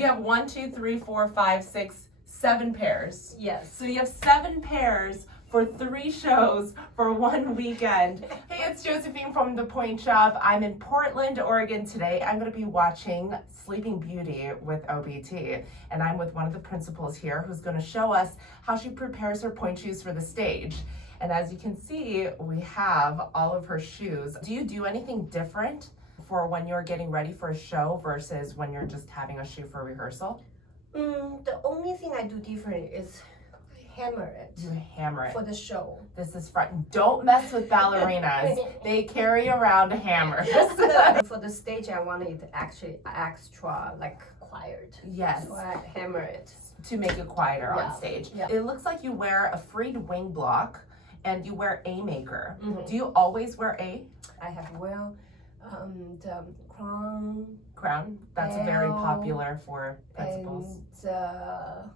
You have 1, 2, 3, 4, 5, 6, 7 pairs. Yes. So you have 7 pairs for 3 shows for 1 weekend. Hey, it's Josephine from the Pointe shop. I'm in Portland, Oregon today. I'm going to be watching Sleeping Beauty with OBT, and I'm with one of the principals here who's going to show us how she prepares her pointe shoes for the stage. And as you can see, we have all of her shoes. Do you do anything different for when you're getting ready for a show versus when you're just having a shoe for rehearsal? The only thing I do different is hammer it. You hammer it. For the show. This is front. Don't mess with ballerinas. They carry around hammers. For the stage, I want it actually extra, like, quiet. Yes. So I hammer it. To make it quieter Yeah. on stage. Yeah. It looks like you wear a freed wing block and you wear A maker. Mhm. Do you always wear A? I have well, the crown Crown? That's very L, popular for principals. and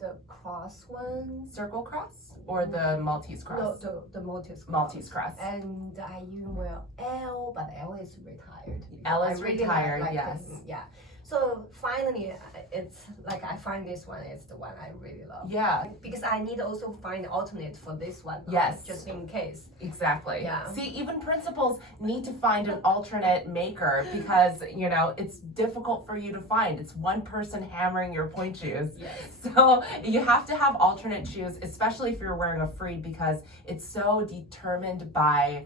the cross one. Circle cross or the Maltese cross? No, the Maltese cross. Maltese cross. And I even wear L, but L is retired. L I is really retired, like yes. them. Yeah. So finally, it's like I find this one is the one I really love. Yeah, Because I need to also find alternate for this one. Yes. Just in case. exactly. Yeah. See, even principals need to find an alternate maker because, you know, it's difficult for you to find. It's one person hammering your pointe shoes. Yes. So you have to have alternate shoes, especially if you're wearing a freed, because it's so determined by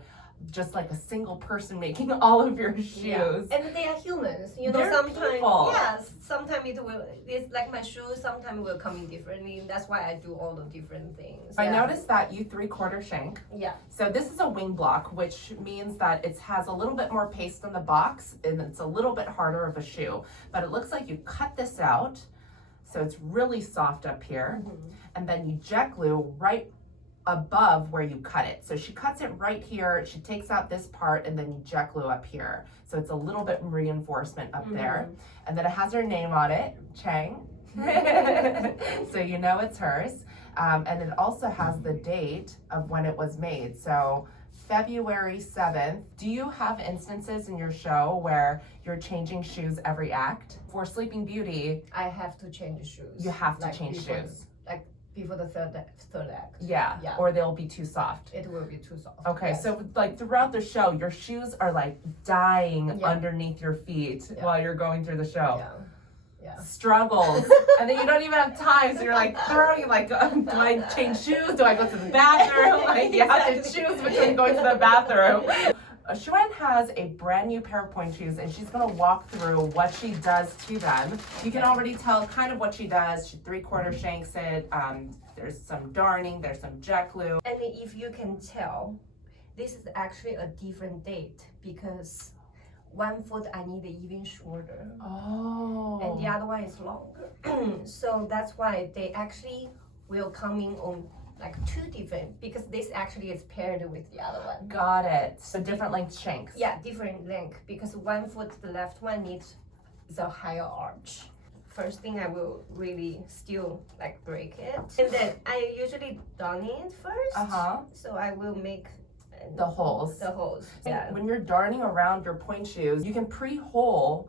just like a single person making all of your shoes. Yeah. And they are humans, you know. They're Sometimes, people. yes, sometimes it will. It's like my shoes. Sometimes will come in differently. That's why I do all the different things. I Yeah. noticed that you 3/4 shank. Yeah. So this is a wing block, which means that it has a little bit more paste on the box and it's a little bit harder of a shoe. But it looks like you cut this out, so it's really soft up here, and then you jet glue right above where you cut it. So she cuts it right here, she takes out this part, and then you jet glue up here. So it's a little bit reinforcement up there. And then it has her name on it, Cheng. So you know it's hers. And it also has the date of when it was made. So February 7th. Do you have instances in your show where you're changing shoes every act? For Sleeping Beauty, I have to change shoes. you have to Like change before- shoes. Like before the third act. Yeah, Yeah. or they'll be too soft. It will be too soft. Okay, Yes. so like throughout the show, your shoes are like dying Yeah. underneath your feet Yeah. while you're going through the show. Yeah. Yeah. Struggles, and then you don't even have time, so you're like throwing, like, do I change shoes? Do I go to the bathroom? Like, you have to choose between going to the bathroom. Xuan has a brand new pair of pointe shoes, and she's gonna walk through what she does to them. You can already tell kind of what she does. She 3/4 shanks it. There's some darning, there's some jet glue. And if you can tell, this is actually a different date because one foot I need it even shorter. Oh. And the other one is longer. So that's why they actually will come in on like two different, because this actually is paired with the other one. Got it. So different length shanks. Yeah, different length, because one foot, the left one needs the higher arch. First thing I will really still like break it. And then I usually darn it first. Uh-huh. So I will make The holes. the holes. And Yeah. when you're darning around your pointe shoes, you can pre-hole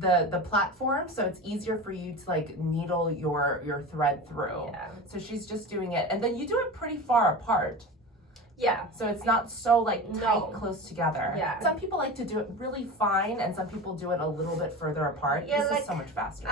the platform, so it's easier for you to like needle your thread through. Yeah. So she's just doing it, and then you do it pretty far apart, Yeah. so it's not so like tight, No. close together. Yeah. Some people like to do it really fine, and some people do it a little bit further apart. Yeah, This like, is so much faster.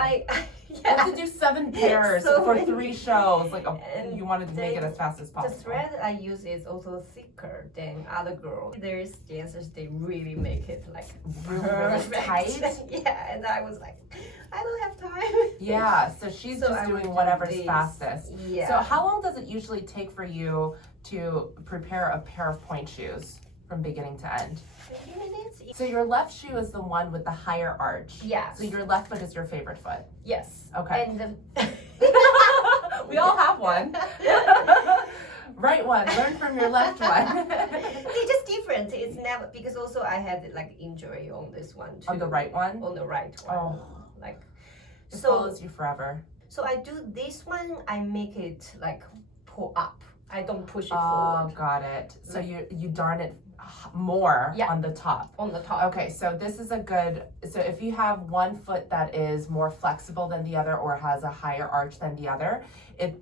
You yeah. have to do 7 pairs So for many. 3 shows. Like And you wanted to make it they- as fast as The possible. thread I use is also thicker than other girls. There's dancers, they really make it like Really perfect. tight? Yeah, and I was like, I don't have time. Yeah, so she's So just I would doing do whatever's this. fastest. Yeah. So how long does it usually take for you to prepare a pair of pointe shoes from beginning to end? 20 minutes? So your left shoe is the one with the higher arch. Yes. So your left foot is your favorite foot. Yes. Okay. And the We all have one. Right one, learn from your left one. They're just different. It's never, because also I had like injury on this one too. On the right one? On the right one. Oh, Like, it so follows you forever. so I do this one. I make it like pull up. I don't push it Oh, forward. got it. So you darn it more Yeah. on the top. On the top. Okay, so this is a good, so if you have one foot that is more flexible than the other or has a higher arch than the other,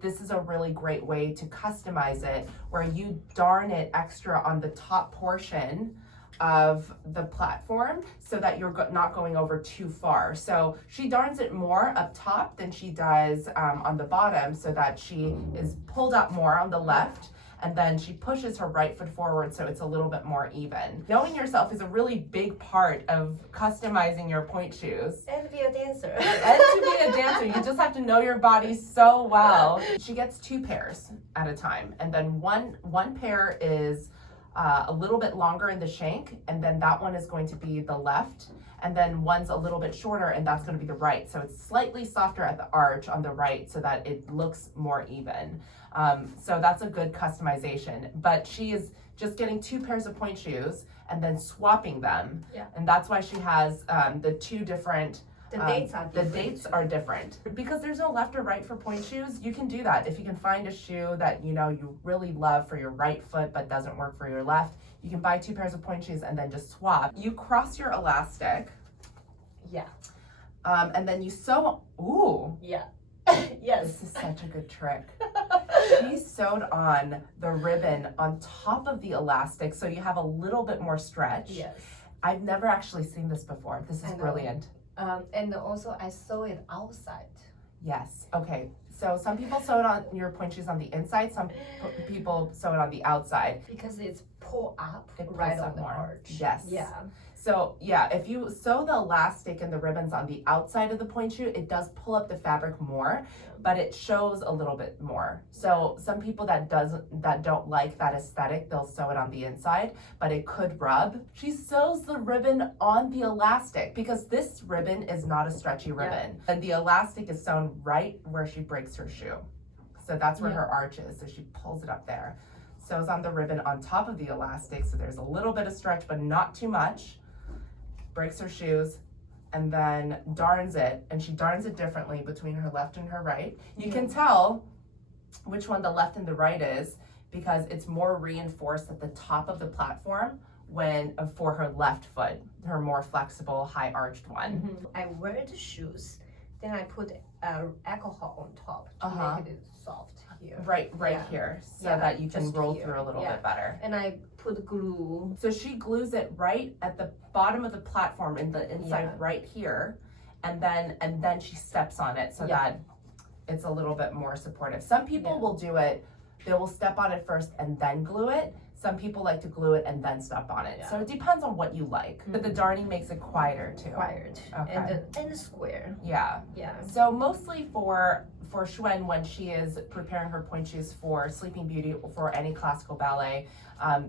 this is a really great way to customize it where you darn it extra on the top portion of the platform so that you're not going over too far. So she darns it more up top than she does on the bottom so that she is pulled up more on the left, and then she pushes her right foot forward so it's a little bit more even. Knowing yourself is a really big part of customizing your pointe shoes. And be a dancer. And to be a dancer, you just have to know your body so well. She gets 2 pairs at a time, and then one pair is a little bit longer in the shank, and then that one is going to be the left, and then one's a little bit shorter, and that's going to be the right. So it's slightly softer at the arch on the right so that it looks more even. So that's a good customization. But she is just getting 2 pairs of pointe shoes and then swapping them. Yeah. And that's why she has the 2 different The dates are different. The dates are different. Because there's no left or right for pointe shoes, you can do that. If you can find a shoe that you really love for your right foot but doesn't work for your left, you can buy 2 pairs of pointe shoes and then just swap. You cross your elastic. Yeah. And then you sew, ooh. Yeah. This Yes. is such a good trick. She sewed on the ribbon on top of the elastic so you have a little bit more stretch. Yes. I've never actually seen this before. This is I know. brilliant. And also I sew it outside. Yes. Okay. So some people sew it on your pointe shoes on the inside. Some people sew it on the outside. Because it's pulled up It pulls right up on the more. arch. Yes. Yeah. So yeah, if you sew the elastic and the ribbons on the outside of the pointe shoe, it does pull up the fabric more, but it shows a little bit more. So some people that don't like that aesthetic, they'll sew it on the inside, but it could rub. She sews the ribbon on the elastic because this ribbon is not a stretchy ribbon. And the elastic is sewn right where she breaks her shoe. So that's where her arch is. So she pulls it up there. Sews on the ribbon on top of the elastic. So there's a little bit of stretch, but not too much. Breaks her shoes, and then darns it, and she darns it differently between her left and her right. You can tell which one the left and the right is because it's more reinforced at the top of the platform for her left foot, her more flexible, high arched one. Mm-hmm. I wear the shoes, then I put alcohol on top to make it soft here. Right here, so that you can roll through a little bit better. And I put glue. So she glues it right at the bottom of the platform in the inside right here, and then she steps on it so that it's a little bit more supportive. Some people will do it, they will step on it first and then glue it. Some people like to glue it and then step on it. So it depends on what you like. But the darning makes it quieter too. Quiet. Okay. And square. Yeah. Yeah. So mostly for Xuan, when she is preparing her pointe shoes for Sleeping Beauty or for any classical ballet,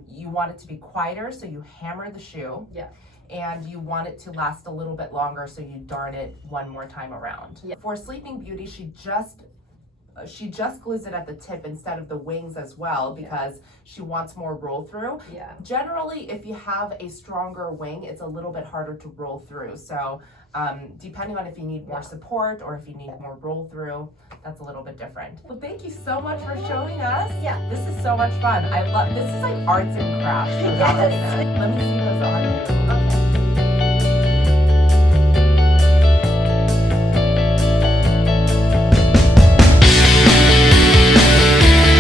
you want it to be quieter, so you hammer the shoe. Yeah. And you want it to last a little bit longer, so you darn it one more time around. Yeah. For Sleeping Beauty, she just glues it at the tip instead of the wings as well because she wants more roll through. Yeah. Generally, if you have a stronger wing, it's a little bit harder to roll through. So depending on if you need more support or if you need more roll through, that's a little bit different. Well, thank you so much for showing us. Yeah. This is so much fun. I love, this is like arts and crafts. Yes. Let me see those on you. Okay.